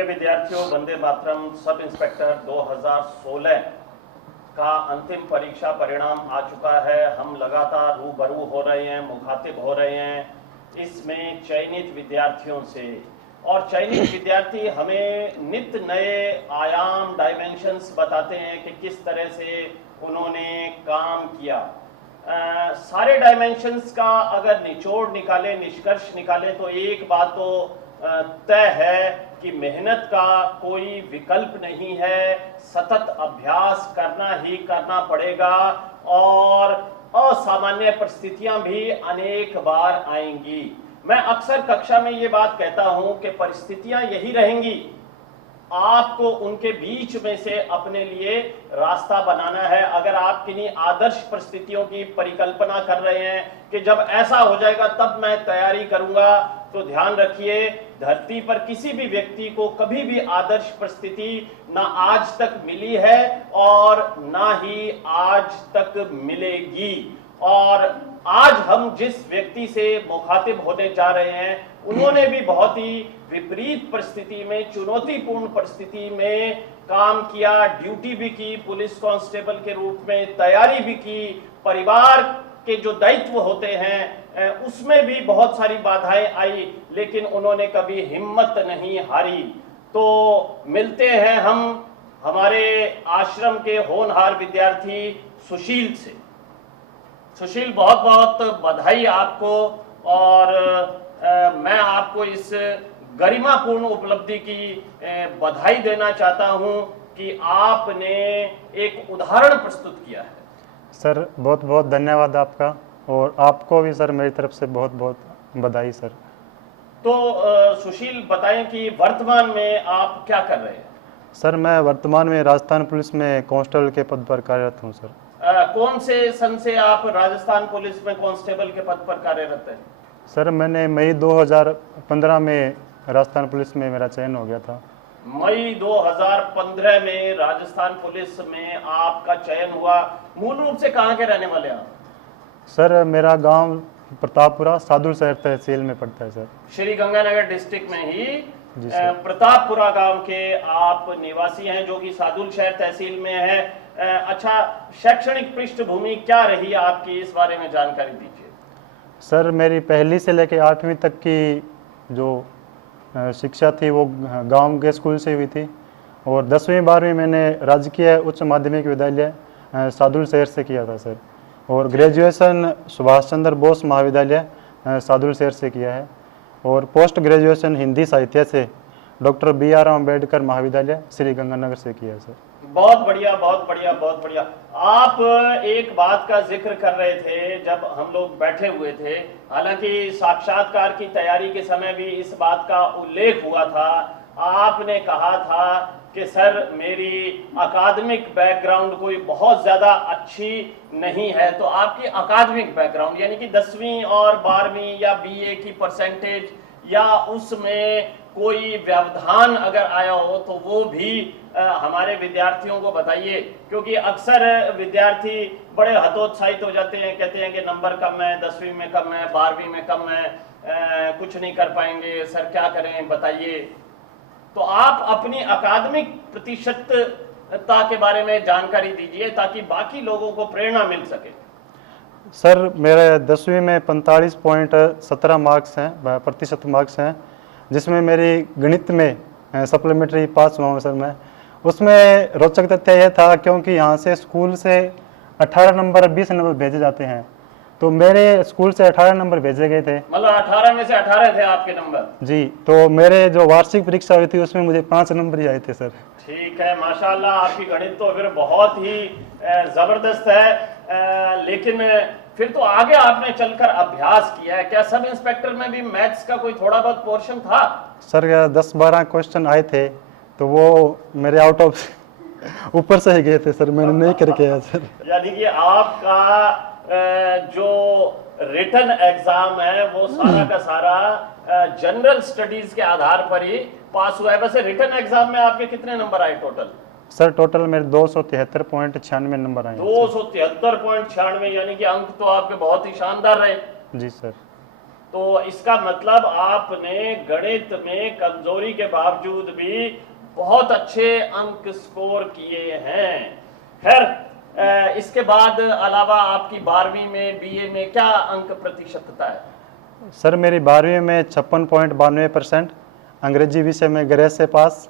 प्रिय विद्यार्थियों, Vande Mataram. Sub inspector 2016 का अंतिम परीक्षा परिणाम आ चुका है। हम लगातार रूबरू हो रहे हैं, मुखातिब हो रहे हैं इसमें चयनित विद्यार्थियों से, और चयनित विद्यार्थी हमें नित नए आयाम, डायमेंशंस बताते हैं कि किस तरह से उन्होंने काम किया। सारे डायमेंशंस का अगर निचोड़ निकाले, निष्कर्ष निकाले, तो एक बात तो तय है कि मेहनत का कोई विकल्प नहीं है। सतत अभ्यास करना ही करना पड़ेगा, और असामान्य परिस्थितियां भी अनेक बार आएंगी। मैं अक्सर कक्षा में ये बात कहता हूं कि परिस्थितियां यही रहेंगी, आपको उनके बीच में से अपने लिए रास्ता बनाना है। अगर आप किन्हीं आदर्श परिस्थितियों की परिकल्पना कर रहे हैं कि जब ऐसा हो जाएगा तब मैं तैयारी करूंगा, तो ध्यान रखिए, धरती पर किसी भी व्यक्ति को कभी भी आदर्श परिस्थिति ना आज तक मिली है और ना ही आज तक मिलेगी। और आज हम जिस व्यक्ति से मुखातिब होने जा रहे हैं, उन्होंने भी बहुत ही विपरीत परिस्थिति में, चुनौतीपूर्ण परिस्थिति में काम किया, ड्यूटी भी की, पुलिस कांस्टेबल के रूप में तैयारी भी की, परिवार के जो दायित्व होते हैं उसमें भी बहुत सारी बाधाएं आई, लेकिन उन्होंने कभी हिम्मत नहीं हारी। तो मिलते हैं हम हमारे आश्रम के होनहार विद्यार्थी सुशील से। सुशील, बहुत बहुत बधाई आपको, और मैं आपको इस गरिमापूर्ण उपलब्धि की बधाई देना चाहता हूं कि आपने एक उदाहरण प्रस्तुत किया है। सर बहुत बहुत धन्यवाद आपका, और आपको भी सर मेरी तरफ से बहुत बहुत बधाई सर। तो सुशील, बताएं कि वर्तमान में आप क्या कर रहे हैं? सर मैं वर्तमान में राजस्थान पुलिस में कांस्टेबल के पद पर कार्यरत हूं सर। कौन से सन से आप राजस्थान पुलिस में कांस्टेबल के पद पर कार्यरत हैं? सर मैंने मई 2015 में राजस्थान पुलिस में मेरा चयन हो गया था। मई 2015 में राजस्थान पुलिस में आपका चयन हुआ। मूल रूप से कहाँ के रहने वाले आप? सर मेरा गांव प्रतापपुरा सादुल शहर तहसील में पड़ता है सर। श्री गंगानगर डिस्ट्रिक्ट में ही जी सर। प्रतापपुरा गांव के आप निवासी हैं, जो कि सादुल शहर तहसील में है। अच्छा, शैक्षणिक पृष्ठभूमि क्या रही आपकी, इस बारे में जानकारी दीजिए। सर मेरी पहली से लेकर 8वीं तक की जो शिक्षा थी वो गांव के स्कूल से हुई थी, और 10वीं 12वीं मैंने राजकीय उच्च माध्यमिक विद्यालय सादुल शहर से किया था सर, और ग्रेजुएशन सुभाष चंद्र बोस महाविद्यालय सादुल शहर से किया है, और पोस्ट ग्रेजुएशन हिंदी साहित्य से डॉक्टर BR अम्बेडकर महाविद्यालय श्री गंगानगर से किया है सर। बहुत बढ़िया, बहुत बढ़िया, बहुत बढ़िया। आप एक बात का जिक्र कर रहे थे जब हम लोग बैठे हुए थे, हालांकि साक्षात्कार की तैयारी के समय भी इस बात का उल्लेख हुआ था। आपने कहा था कि सर मेरी अकादमिक बैकग्राउंड कोई बहुत ज़्यादा अच्छी नहीं है। तो आपकी अकादमिक बैकग्राउंड यानी कि 10वीं और 12वीं या BA की परसेंटेज, या उसमें कोई व्यवधान अगर आया हो तो वो भी हमारे विद्यार्थियों को बताइए, क्योंकि अक्सर विद्यार्थी बड़े हतोत्साहित हो जाते हैं, कहते हैं कि नंबर कम है, 10वीं में कम है, 12वीं में कम है, कुछ नहीं कर पाएंगे, सर क्या करें बताइए। तो आप अपनी अकादमिक प्रतिशतता के बारे में जानकारी दीजिए ताकि बाकी लोगों को प्रेरणा मिल सके। सर मेरे 10वीं में 45.17 मार्क्स हैं, प्रतिशत मार्क्स हैं, जिसमें मेरी गणित में सप्लीमेंट्री पास हुआ हूँ सर मैं। उसमें रोचक तथ्य यह था, क्योंकि यहाँ से स्कूल से 18 नंबर 20 नंबर भेजे जाते हैं, तो मेरे स्कूल से 18 नंबर भेजे गए थे। मतलब 18 में से 18 थे आपके नंबर? जी, तो मेरे जो वार्षिक परीक्षा हुई थी उसमें मुझे 5 नंबर ही आए थे सर। ठीक है, माशाल्लाह, आपकी गणित तो फिर बहुत ही जबरदस्त है। लेकिन फिर तो आगे आपने चलकर अभ्यास किया है। क्या सब इंस्पेक्टर में भी मैथ्स का कोई थोड़ा बहुत पोर्शन था? सर 10-12 क्वेश्चन आए थे, तो वो मेरे आउट ऑफ ऊपर से ही गए थे सर, मैंने नहीं करके आया सर। यानी कि आपका जो रिटन एग्जाम है वो सारा का सारा जनरल स्टडीज के आधार पर ही पास हुआ है। वैसे रिटन एग्जाम में आपके कितने नंबर आए टोटल? सर टोटल मेरे 273.96 नंबर आए। 273.96, यानी कि अंक तो आपके बहुत ही शानदार रहे। जी सर। तो इसका मतलब आपने गणित में कमजोरी के बावजूद भी बहुत अच्छे अंक स्कोर किए हैं। खैर, इसके बाद अलावा आपकी 12वीं में बीए में क्या अंक प्रतिशतता है? सर मेरी 12वीं में 56.92%, अंग्रेजी विषय में ग्रेस से पास,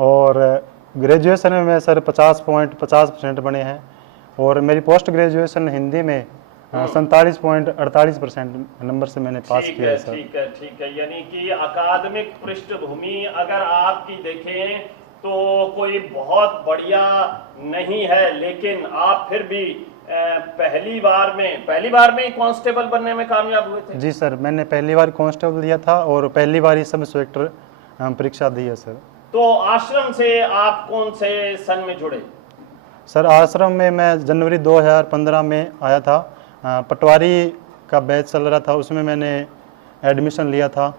और ग्रेजुएशन में सर 50.50% बने हैं, और मेरी पोस्ट ग्रेजुएशन हिंदी में 47.48% नंबर से मैंने पास ठीक किया है, है सर। ठीक है, ठीक है। यानी कि अकादमिक पृष्ठभूमि अगर आपकी देखें तो कोई बहुत बढ़िया नहीं है, लेकिन आप फिर भी पहली बार में ही कांस्टेबल बनने में कामयाब हुए थे। जी सर, मैंने पहली बार कांस्टेबल दिया था और पहली बार ही सब इंस्पेक्टर परीक्षा दी है सर। तो आश्रम से आप कौन से सन में जुड़े? सर आश्रम में मैं जनवरी 2015 में आया था। पटवारी का बैच चल रहा था, उसमें मैंने एडमिशन लिया था,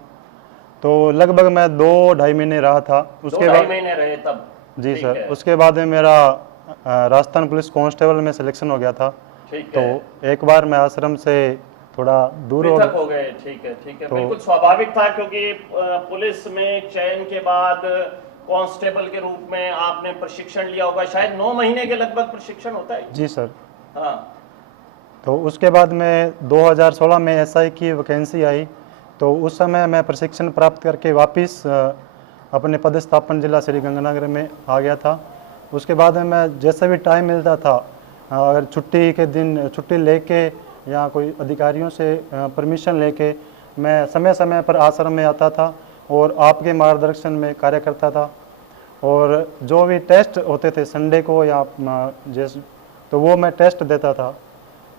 तो लगभग मैं 2-2.5 महीने रहा था। उसके 2-2.5 बाद महीने रहे तब? जी ठीक सर, है, उसके बाद में मेरा राजस्थान पुलिस कांस्टेबल में सिलेक्शन हो गया था। ठीक तो है। एक बार मैं आश्रम से थोड़ा दूर हो पृथक हो गए, ठीक है, ठीक है। तो बिल्कुल स्वाभाविक था, क्योंकि पुलिस में चयन के बाद कांस्टेबल के रूप में आपने प्रशिक्षण लिया होगा, शायद 9 महीने के लगभग प्रशिक्षण होता है। जी सर। हाँ, तो उसके बाद में 2016 में एसआई की वैकेंसी आई, तो उस समय मैं प्रशिक्षण प्राप्त करके वापस अपने पदस्थापन जिला श्री गंगानगर में आ गया था। उसके बाद में मैं जैसे भी टाइम मिलता था, अगर छुट्टी के दिन छुट्टी लेके या कोई अधिकारियों से परमिशन लेके मैं समय समय पर आश्रम में आता था और आपके मार्गदर्शन में कार्य करता था। और जो भी टेस्ट होते थे संडे को या जैसे, तो वो मैं टेस्ट देता था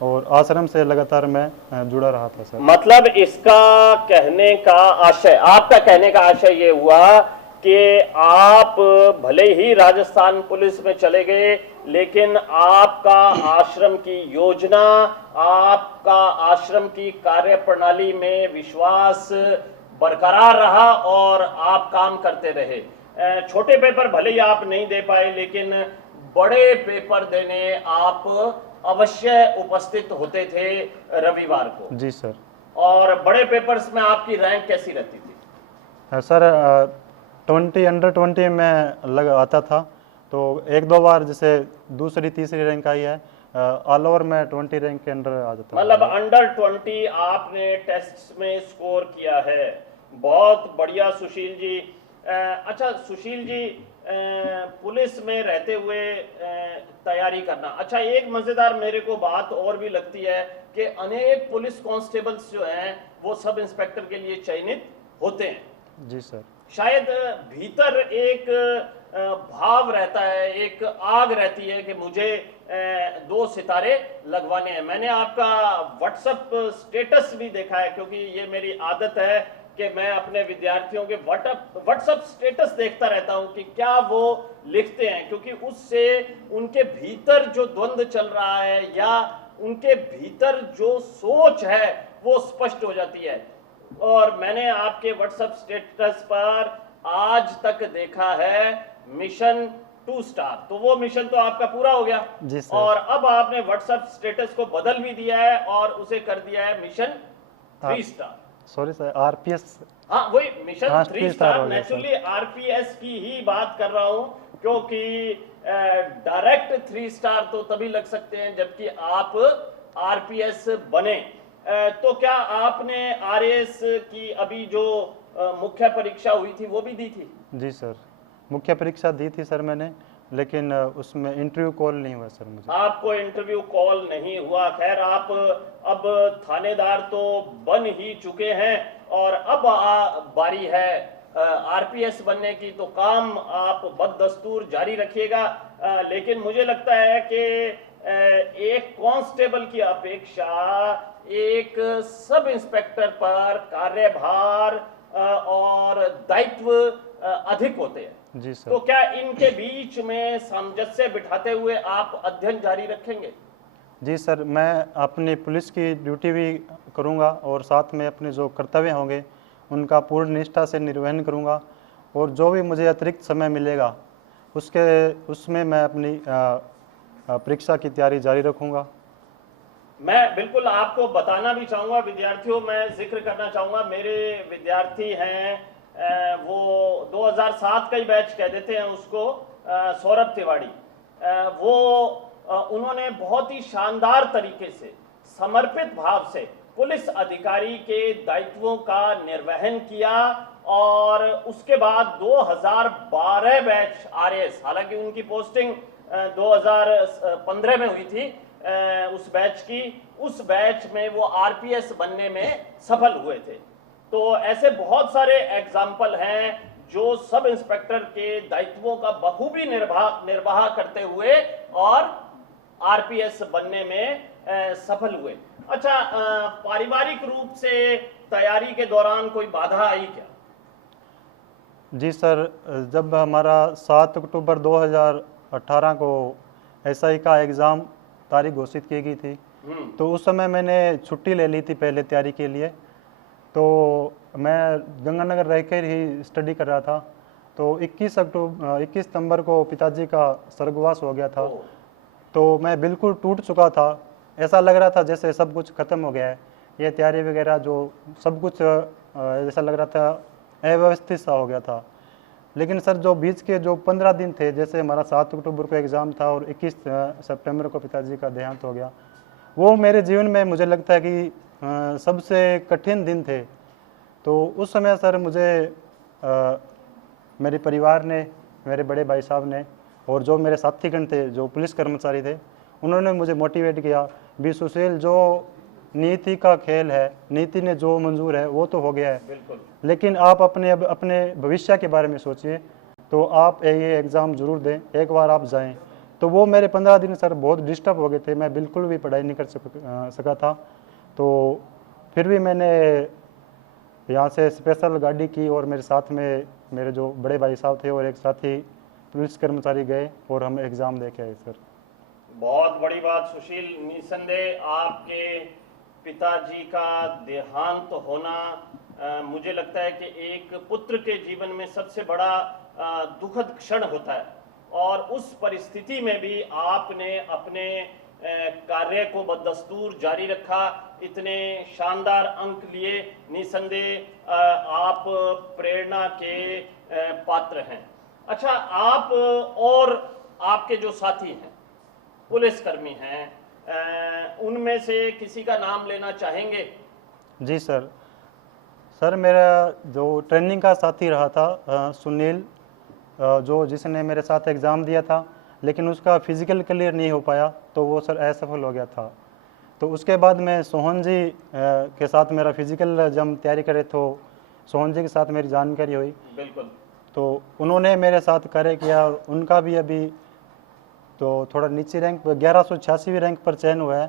और आश्रम से लगातार मैं जुड़ा रहा था सर। मतलब इसका कहने का आशय, आपका कहने का आशय ये हुआ कि आप भले ही राजस्थान पुलिस में चले गए, लेकिन आपका आश्रम की योजना, आपका आश्रम की कार्यप्रणाली में विश्वास बरकरार रहा और आप काम करते रहे। छोटे पेपर भले ही आप नहीं दे पाए, लेकिन बड़े पेपर देने आप अवश्य उपस्थित होते थे रविवार को। जी सर। और बड़े पेपर्स में आपकी रैंक कैसी रहती थी? सर 20 अंडर 20 में लग आता था, तो 1-2 बार जैसे दूसरी तीसरी रैंक आई है, ऑल ओवर में 20 रैंक के अंडर आ जाता मतलब अंडर 20 आपने टेस्ट में स्कोर किया है, बहुत बढ़िया सुशील जी। अच्छा सुशील जी, पुलिस में रहते हुए तैयारी करना, अच्छा एक मजेदार मेरे को बात और भी लगती है कि अनेक पुलिस कांस्टेबल्स जो हैं वो सब इंस्पेक्टर के लिए चयनित होते हैं। जी सर। शायद भीतर एक भाव रहता है, एक आग रहती है कि मुझे 2 सितारे लगवाने हैं। मैंने आपका व्हाट्सएप स्टेटस भी देखा है, क्योंकि ये मेरी आदत है कि मैं अपने विद्यार्थियों के व्हाट्सएप स्टेटस देखता रहता हूं कि क्या वो लिखते हैं, क्योंकि उससे उनके भीतर जो द्वंद्व चल रहा है या उनके भीतर जो सोच है वो स्पष्ट हो जाती है। और मैंने आपके व्हाट्सएप स्टेटस पर आज तक देखा है मिशन 2 स्टार, तो वो मिशन तो आपका पूरा हो गया। जी सर। और अब आपने व्हाट्सएप स्टेटस को बदल भी दिया है और उसे कर दिया है mission 3 star. Sorry sir, RPS. हाँ, वही मिशन 3 3 स्टार। हो गया सर। नेचुरली आरपीएस की ही बात कर रहा हूं, क्योंकि डायरेक्ट 3 स्टार तो तभी लग सकते हैं जबकि आप आरपीएस बने। तो क्या आपने आरएएस की अभी जो मुख्य परीक्षा हुई थी वो भी दी थी? जी सर, मुख्य परीक्षा दी थी सर मैंने, लेकिन उसमें इंटरव्यू कॉल नहीं हुआ सर मुझे। आपको इंटरव्यू कॉल नहीं हुआ। खैर, आप अब थानेदार तो बन ही चुके हैं और अब बारी है आरपीएस बनने की, तो काम आप बददस्तूर जारी रखिएगा। लेकिन मुझे लगता है कि एक कांस्टेबल की अपेक्षा एक सब इंस्पेक्टर पर कार्यभार और दायित्व अधिक होते हैं। जी सर। तो क्या इनके बीच में सामंजस्य बिठाते हुए आप अध्ययन जारी रखेंगे? जी सर, मैं अपनी पुलिस की ड्यूटी भी करूंगा और साथ में अपने जो कर्तव्य होंगे उनका पूर्ण निष्ठा से निर्वहन करूंगा, और जो भी मुझे अतिरिक्त समय मिलेगा उसमें मैं अपनी परीक्षा की तैयारी जारी रखूंगा। मैं बिल्कुल आपको बताना भी चाहूँगा, विद्यार्थियों मैं जिक्र करना चाहूँगा, मेरे विद्यार्थी हैं वो 2007 का ही बैच कह देते हैं उसको, सौरभ तिवारी। वो उन्होंने बहुत ही शानदार तरीके से, समर्पित भाव से पुलिस अधिकारी के दायित्वों का निर्वहन किया, और उसके बाद 2012 बैच आरएएस, हालांकि उनकी पोस्टिंग 2015 में हुई थी, उस बैच की, उस बैच में वो आरपीएस बनने में सफल हुए थे। तो ऐसे बहुत सारे एग्जाम्पल हैं जो सब इंस्पेक्टर के दायित्वों का बखूबी निर्वाह करते हुए और आरपीएस बनने में सफल हुए। अच्छा, पारिवारिक रूप से तैयारी के दौरान कोई बाधा आई क्या? जी सर, जब हमारा 7 अक्टूबर 2018 को एसआई का एग्ज़ाम तारीख घोषित की गई थी, तो उस समय मैंने छुट्टी ले ली थी पहले तैयारी के लिए। तो मैं गंगानगर रहकर ही स्टडी कर रहा था। तो 21 सितंबर को पिताजी का स्वर्गवास हो गया था। तो मैं बिल्कुल टूट चुका था, ऐसा लग रहा था जैसे सब कुछ ख़त्म हो गया है, ये तैयारी वगैरह जो सब कुछ ऐसा लग रहा था अव्यवस्थित सा हो गया था। लेकिन सर जो बीच के जो 15 दिन थे, जैसे हमारा 7 अक्टूबर को एग्ज़ाम था और 21 सितंबर को पिताजी का देहांत हो गया, वो मेरे जीवन में मुझे लगता है कि सबसे कठिन दिन थे। तो उस समय सर मुझे मेरे परिवार ने, मेरे बड़े भाई साहब ने और जो मेरे साथीगण थे जो पुलिस कर्मचारी थे, उन्होंने मुझे मोटिवेट किया, भी सुशील, जो नीति का खेल है, नीति ने जो मंजूर है वो तो हो गया है, बिल्कुल, लेकिन आप अपने भविष्य के बारे में सोचिए, तो आप ये एग्ज़ाम ज़रूर दें, एक बार आप जाएं। तो वो मेरे 15 दिन सर बहुत डिस्टर्ब हो गए थे, मैं बिल्कुल भी पढ़ाई नहीं कर सका था। तो फिर भी मैंने यहाँ से स्पेशल गाड़ी की और मेरे साथ में मेरे जो बड़े भाई साहब थे और एक साथी पुलिस कर्मचारी गए और हम एग्ज़ाम दे के आए सर। बहुत बड़ी बात सुशील, निसंदेह आपके पिताजी का देहांत होना मुझे लगता है कि एक पुत्र के जीवन में सबसे बड़ा दुखद क्षण होता है, और उस परिस्थिति में भी आपने अपने कार्य को बदस्तूर जारी रखा, इतने शानदार अंक लिए। निसंदेह आप प्रेरणा के पात्र हैं। अच्छा, आप और आपके जो साथी हैं, पुलिसकर्मी हैं, उनमें से किसी का नाम लेना चाहेंगे? जी सर। सर मेरा जो ट्रेनिंग का साथी रहा था सुनील, जो जिसने मेरे साथ एग्ज़ाम दिया था, लेकिन उसका फिज़िकल क्लियर नहीं हो पाया, तो वो सर असफल हो गया था। तो उसके बाद मैं सोहन जी के साथ मेरा फिज़िकल जब हम तैयारी करे, तो सोहन जी के साथ मेरी जानकारी हुई। बिल्कुल। तो उन्होंने मेरे साथ कार्य किया, उनका भी अभी तो थोड़ा नीचे रैंक पर 1186वीं रैंक पर चयन हुआ है।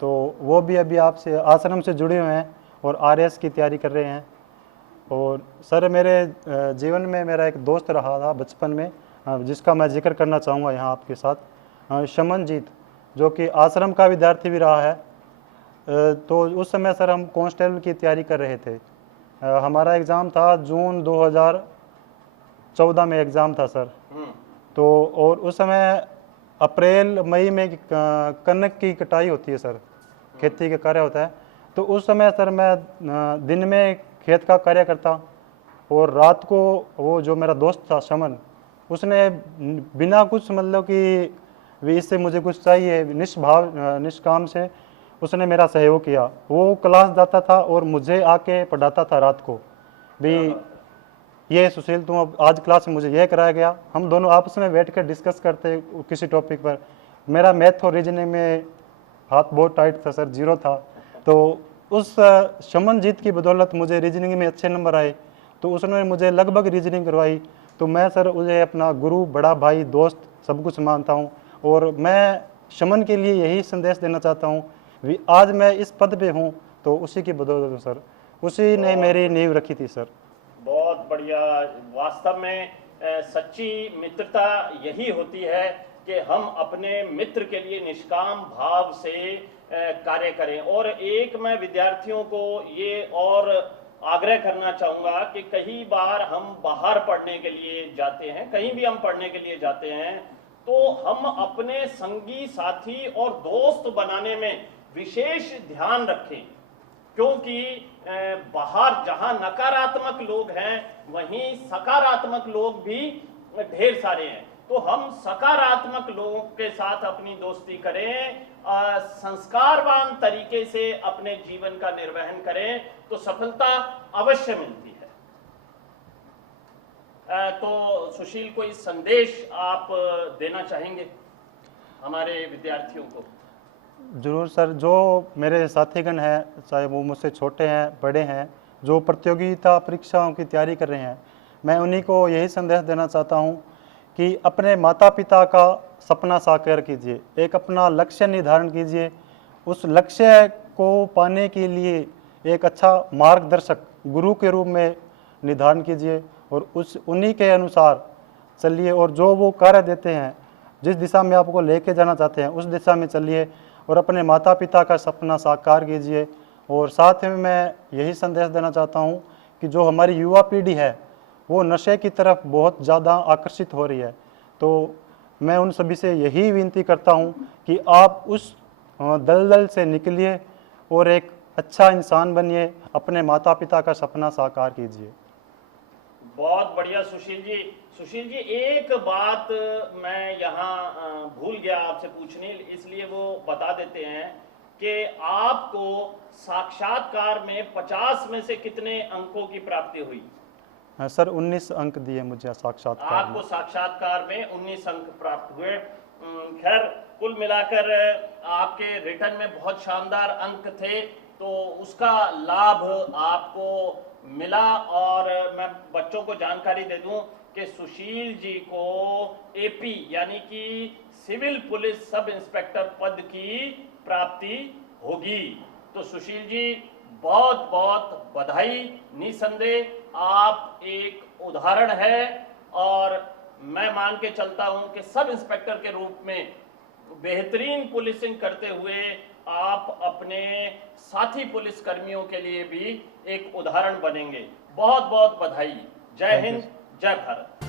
तो वो भी अभी आपसे आश्रम से जुड़े हुए हैं और आरएएस की तैयारी कर रहे हैं। और सर मेरे जीवन में मेरा एक दोस्त रहा था बचपन में, जिसका मैं जिक्र करना चाहूँगा यहाँ आपके साथ, शमनजीत, जो कि आश्रम का विद्यार्थी भी रहा है। तो उस समय सर हम कांस्टेबल की तैयारी कर रहे थे। हमारा एग्ज़ाम था जून 2014 में एग्ज़ाम था सर। तो और उस समय अप्रैल मई में कनक की कटाई होती है सर, खेती का कार्य होता है। तो उस समय सर मैं दिन में खेत का कार्य करता और रात को वो जो मेरा दोस्त था शमन, उसने बिना कुछ मतलब कि भी इससे मुझे कुछ चाहिए, निष्काम से उसने मेरा सहयोग किया। वो क्लास जाता था और मुझे आके पढ़ाता था रात को भी, ये सुशील तुम अब आज क्लास में मुझे ये कराया गया। हम दोनों आपस में बैठ कर डिस्कस करते किसी टॉपिक पर। मेरा मैथ और रीजनिंग में हाथ बहुत टाइट था सर, 0 था। तो उस शमनजीत की बदौलत मुझे रीजनिंग में अच्छे नंबर आए, तो उसने मुझे लगभग रीजनिंग करवाई। तो मैं सर उसे अपना गुरु, बड़ा भाई, दोस्त सब कुछ मानता हूँ। और मैं शमन के लिए यही संदेश देना चाहता हूँ भी आज मैं इस पद पे हूँ तो उसी की बदौलत हूँ सर, उसी ने मेरी नींव रखी थी सर। बहुत बढ़िया। वास्तव में सच्ची मित्रता यही होती है कि हम अपने मित्र के लिए निष्काम भाव से कार्य करें। और एक मैं विद्यार्थियों को ये और आग्रह करना चाहूँगा कि कई बार हम बाहर पढ़ने के लिए जाते हैं, कहीं भी हम पढ़ने के लिए जाते हैं, तो हम अपने संगी साथी और दोस्त बनाने में विशेष ध्यान रखें, क्योंकि बाहर जहां नकारात्मक लोग हैं वहीं सकारात्मक लोग भी ढेर सारे हैं। तो हम सकारात्मक लोगों के साथ अपनी दोस्ती करें, संस्कारवान तरीके से अपने जीवन का निर्वहन करें, तो सफलता अवश्य मिलती है। तो सुशील, कोई संदेश आप देना चाहेंगे हमारे विद्यार्थियों को? जरूर सर, जो मेरे साथीगण हैं, चाहे वो मुझसे छोटे हैं बड़े हैं, जो प्रतियोगिता परीक्षाओं की तैयारी कर रहे हैं, मैं उन्हीं को यही संदेश देना चाहता हूं कि अपने माता पिता का सपना साकार कीजिए, एक अपना लक्ष्य निर्धारण कीजिए, उस लक्ष्य को पाने के लिए एक अच्छा मार्गदर्शक गुरु के रूप में निर्धारण कीजिए और उन्हीं के अनुसार चलिए, और जो वो कार्य देते हैं, जिस दिशा में आपको लेके जाना चाहते हैं उस दिशा में चलिए और अपने माता पिता का सपना साकार कीजिए। और साथ में मैं यही संदेश देना चाहता हूँ कि जो हमारी युवा पीढ़ी है वो नशे की तरफ बहुत ज़्यादा आकर्षित हो रही है, तो मैं उन सभी से यही विनती करता हूँ कि आप उस दलदल से निकलिए और एक अच्छा इंसान बनिए, अपने माता पिता का सपना साकार कीजिए। बहुत बढ़िया सुशील जी। सुशील जी, एक बात मैं यहाँ भूल गया आपसे पूछनी, इसलिए वो बता देते हैं कि आपको साक्षात्कार में 50 में से कितने अंकों की प्राप्ति हुई? सर 19 अंक दिए मुझे साक्षात्कार में। आपको साक्षात्कार में 19 अंक प्राप्त हुए। खैर, कुल मिलाकर आपके रिटर्न में बहुत शानदार अंक थे, तो उसका लाभ आपको मिला। और मैं बच्चों को जानकारी दे दूं कि सुशील जी को एपी यानी कि सिविल पुलिस सब इंस्पेक्टर पद की प्राप्ति होगी। तो सुशील जी, बहुत बहुत बधाई। निसंदेह आप एक उदाहरण है, और मैं मान के चलता हूं कि सब इंस्पेक्टर के रूप में बेहतरीन पुलिसिंग करते हुए आप अपने साथी पुलिस कर्मियों के लिए भी एक उदाहरण बनेंगे। बहुत बहुत बधाई। जय हिंद, जय भारत।